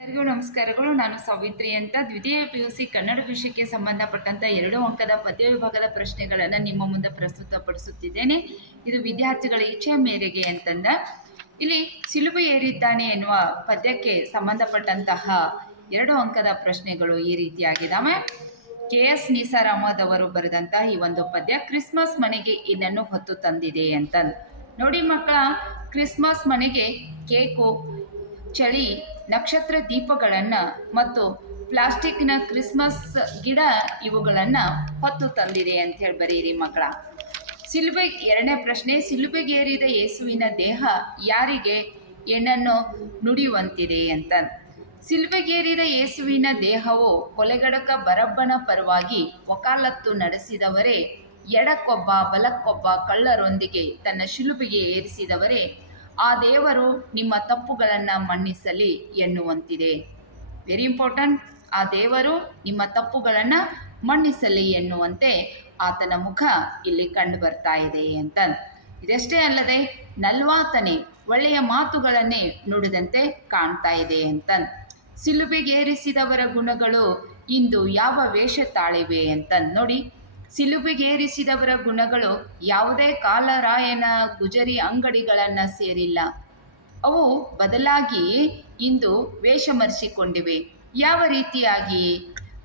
ಎಲ್ಲರಿಗೂ ನಮಸ್ಕಾರಗಳು. ನಾನು ಸಾವಿತ್ರಿ ಅಂತ. ದ್ವಿತೀಯ ಪಿಯುಸಿ ಕನ್ನಡ ವಿಷಯಕ್ಕೆ ಸಂಬಂಧಪಟ್ಟಂತ 2 ಅಂಕದ ಪದ್ಯ ವಿಭಾಗದ ಪ್ರಶ್ನೆಗಳನ್ನು ನಿಮ್ಮ ಮುಂದೆ ಪ್ರಸ್ತುತಪಡಿಸುತ್ತಿದ್ದೇನೆ. ಇದು ವಿದ್ಯಾರ್ಥಿಗಳ ಇಚ್ಛೆಯ ಮೇರೆಗೆ ಅಂತಂದ ಇಲ್ಲಿ ಸಿಲುಬೆ ಏರಿದ್ದಾನೆ ಎನ್ನುವ ಪದ್ಯಕ್ಕೆ ಸಂಬಂಧಪಟ್ಟಂತಹ 2 ಅಂಕದ ಪ್ರಶ್ನೆಗಳು ಈ ರೀತಿಯಾಗಿದ್ದಾವೆ. KS ನಿಸಾರ್ ಅಹಮದ್ ಅವರು ಬರೆದಂತಹ ಈ ಒಂದು ಪದ್ಯ ಕ್ರಿಸ್ಮಸ್ ಮನೆಗೆ ಇದನ್ನು ಹೊತ್ತು ತಂದಿದೆ ಅಂತ. ನೋಡಿ ಮಕ್ಕಳ, ಕ್ರಿಸ್ಮಸ್ ಮನೆಗೆ ಕೇಕು, ಚಳಿ, ನಕ್ಷತ್ರ ದೀಪಗಳನ್ನು ಮತ್ತು ಪ್ಲಾಸ್ಟಿಕ್ನ ಕ್ರಿಸ್ಮಸ್ ಗಿಡ ಇವುಗಳನ್ನು ಹೊತ್ತು ತಂದಿದೆ ಅಂತ ಹೇಳಿ ಬರೀರಿ ಮಕ್ಕಳ. ಸಿಲುಬೆ ಎರಡನೇ ಪ್ರಶ್ನೆ, ಸಿಲುಬೆಗೇರಿದ ಯೇಸುವಿನ ದೇಹ ಯಾರಿಗೆ ಏನನ್ನು ನುಡಿಯುವಂತಿದೆ ಅಂತ. ಸಿಲುಬೆಗೇರಿದ ಯೇಸುವಿನ ದೇಹವು ಕೊಲೆಗಡಕ ಬರಬ್ಬನ ಪರವಾಗಿ ವಕಾಲತ್ತು ನಡೆಸಿದವರೇ, ಎಡಕ್ಕೊಬ್ಬ ಬಲಕ್ಕೊಬ್ಬ ಕಳ್ಳರೊಂದಿಗೆ ತನ್ನ ಶಿಲುಬೆಗೆ ಏರಿಸಿದವರೇ, ಆ ದೇವರು ನಿಮ್ಮ ತಪ್ಪುಗಳನ್ನು ಮನ್ನಿಸಲಿ ಎನ್ನುವಂತಿದೆ. Very important. ಆ ದೇವರು ನಿಮ್ಮ ತಪ್ಪುಗಳನ್ನು ಮನ್ನಿಸಲಿ ಎನ್ನುವಂತೆ ಆತನ ಮುಖ ಇಲ್ಲಿ ಕಂಡು ಬರ್ತಾ ಇದೆ ಅಂತ. ಇದಷ್ಟೇ ಅಲ್ಲದೆ ನಲ್ವಾತನೇ ಒಳ್ಳೆಯ ಮಾತುಗಳನ್ನೇ ನುಡಿದಂತೆ ಕಾಣ್ತಾ ಇದೆ ಅಂತ. ಸಿಲುಬೆಗೇರಿಸಿದವರ ಗುಣಗಳು ಇಂದು ಯಾವ ವೇಷ ತಾಳಿವೆ ಅಂತ ನೋಡಿ. ಸಿಲುಬೆಗೇರಿಸಿದವರ ಗುಣಗಳು ಯಾವುದೇ ಕಾಲರಾಯನ ಗುಜರಿ ಅಂಗಡಿಗಳನ್ನು ಸೇರಿಲ್ಲ. ಅವು ಬದಲಾಗಿ ಇಂದು ವೇಷಮರೆಸಿಕೊಂಡಿವೆ. ಯಾವ ರೀತಿಯಾಗಿ?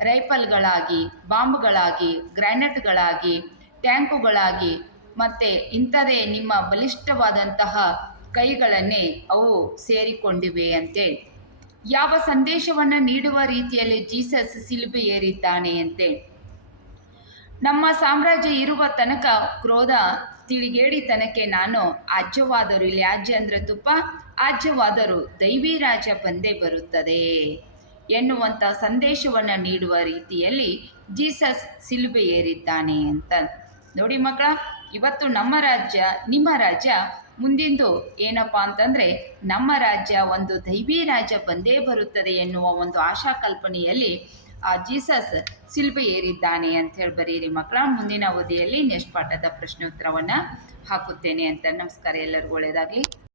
ರೈಫಲ್ಗಳಾಗಿ, ಬಾಂಬ್ಗಳಾಗಿ, ಗ್ರ್ಯಾನೇಟ್ಗಳಾಗಿ, ಟ್ಯಾಂಕುಗಳಾಗಿ, ಮತ್ತು ಇಂಥದೇ ನಿಮ್ಮ ಬಲಿಷ್ಠವಾದಂತಹ ಕೈಗಳನ್ನೇ ಅವು ಸೇರಿಕೊಂಡಿವೆ ಅಂತೇಳಿ. ಯಾವ ಸಂದೇಶವನ್ನು ನೀಡುವ ರೀತಿಯಲ್ಲಿ ಜೀಸಸ್ ಸಿಲುಬೆ ಏರಿದ್ದಾನೆ ಅಂತೇಳಿ. ನಮ್ಮ ಸಾಮ್ರಾಜ್ಯ ಇರುವ ತನಕ ಕ್ರೋಧ ತಿಳಿಗೇಡಿತನಕ್ಕೆ ನಾನು ಆಜ್ಯವಾದರೂ, ಇಲ್ಲಿ ಆಜ್ಯ ಅಂದರೆ ತುಪ್ಪ, ಆಜ್ಯವಾದರೂ ದೈವಿ ರಾಜ ಬಂದೇ ಬರುತ್ತದೆ ಎನ್ನುವಂಥ ಸಂದೇಶವನ್ನು ನೀಡುವ ರೀತಿಯಲ್ಲಿ ಜೀಸಸ್ ಸಿಲುಬೆ ಏರಿದ್ದಾನೆ ಅಂತ. ನೋಡಿ ಮಕ್ಕಳ, ಇವತ್ತು ನಮ್ಮ ರಾಜ್ಯ, ನಿಮ್ಮ ರಾಜ್ಯ ಮುಂದಿಂದು ಏನಪ್ಪ ಅಂತಂದರೆ ನಮ್ಮ ರಾಜ್ಯ ಒಂದು ದೈವಿ ರಾಜ್ಯ ಬಂದೇ ಬರುತ್ತದೆ ಎನ್ನುವ ಒಂದು ಆಶಾ ಕಲ್ಪನೆಯಲ್ಲಿ ಆ ಜೀಸಸ್ ಸಿಲುಬೆ ಏರಿದ್ದಾನೆ ಅಂತ ಹೇಳಿ ಬರೀರಿ ಮಕ್ಕಳ. ಮುಂದಿನ ಅವಧಿಯಲ್ಲಿ ನೆಕ್ಸ್ಟ್ ಪಾಠದ ಪ್ರಶ್ನೆ ಉತ್ತರವನ್ನು ಹಾಕುತ್ತೇನೆ ಅಂತ. ನಮಸ್ಕಾರ, ಎಲ್ಲರಿಗೂ ಒಳ್ಳೆಯದಾಗಲಿ.